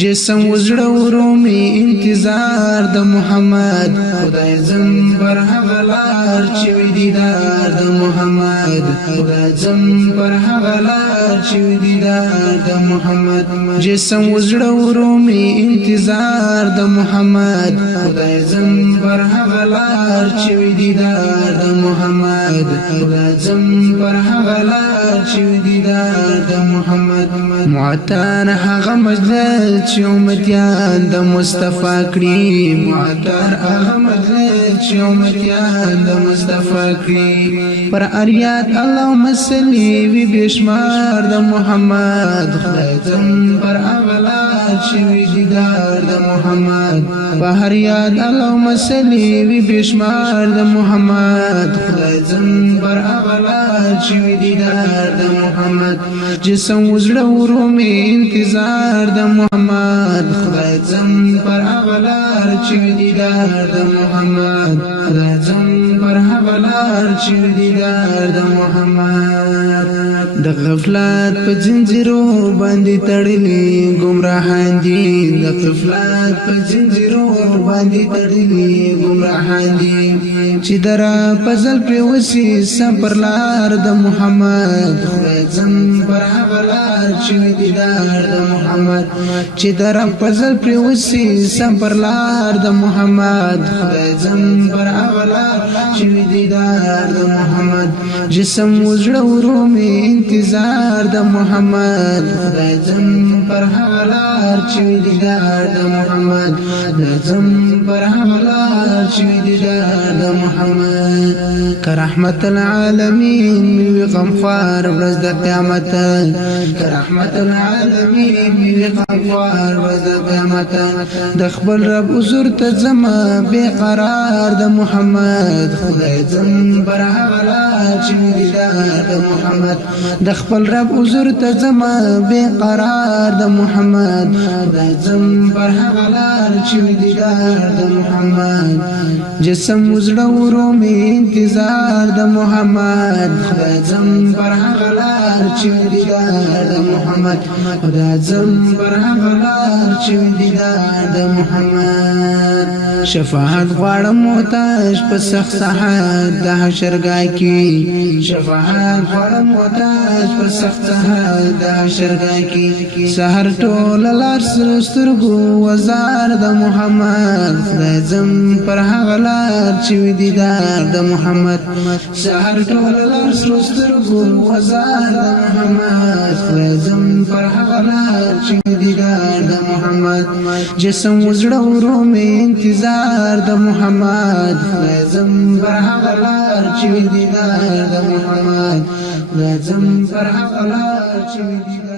جسم وزړه ورومي انتظار د محمد خدای زم پر هغه لار چې وي دیدار د محمد خدای زم پر هغه لار چې وي دیدار د محمد جسم وزړه ورومي انتظار د محمد خدای زم پر هغه لار چې وي دیدار د محمد خدای زم پر هغه لار چې وي دیدار د محمد معتان هغه مجلس چې امتیان د مصطفی کړي معتار هغه مجلس چې امتیان د مصطفی کړي پر اریات اللهم صل وی بشمار د محمد خدای زم پر اغلار چې وي دیدار د محمد په هر یاد اللهم صل وی بشمار د محمد خدای زم پر اغلار چې وي دیدار د محمد جسم وزړه ورومي انتظار د محمد خدای زم پر اغلار چې وي دیدار د محمد خدای زم پر اغلار چې وي دیدار د محمد د غفلت په زنجیرو باندې تړلي گمراهان دي د غفلت په زنجیرو باندې تړلي گمراهان دي چې درا فضل پر وسی سم پر لار د محمد خدای زم پر اغلار چې وي دیدار د محمد چې درا فضل پر وسی سم پر لار د محمد خدای زم پر اغلار چې وي دیدار د محمد جسم وزړه ورومي انتظار د محمد خدای زم پر هغه لار چې وي دیدار د محمد خدای زم پر هغه لار چې وي دیدار د محمد که رحمت العالمین وي غمخوار ورځ د قیامت که رحمت العالمین وي غمخوار ورځ د قیامت د خپل رب حضور ته زما بے قرار د محمد خدای زم پر هغه لار چې وي دیدار د محمد د خپل رب حضور ته زما بے قرار د محمد خدای زم پر هغه لار چې وي دیدار د محمد جسم وزړه ورومي انتظار د محمد خدای زم پر هغه لار چې وي دیدار د محمد خدای زم پر هغه لار چې وي دیدار د محمد شفاعت غواړم محتاج په سخت سحر د حشرګاه کې شفاعت غواړم محتاج په سخت سحر د حشرګاه کې سحر ټول لار سترګو وزار د محمد خدای زم پر هغه لار چې وي دیدار د محمد سحر ټول لار سترګو وزار د محمد خدای زم پر هغه لار چې وي دیدار د محمد جسم وزړه ورومي انتظار د محمد خدای زم پر هغه لار چې وي دیدار د محمد خدای زم پر هغه لار چې وي دیدار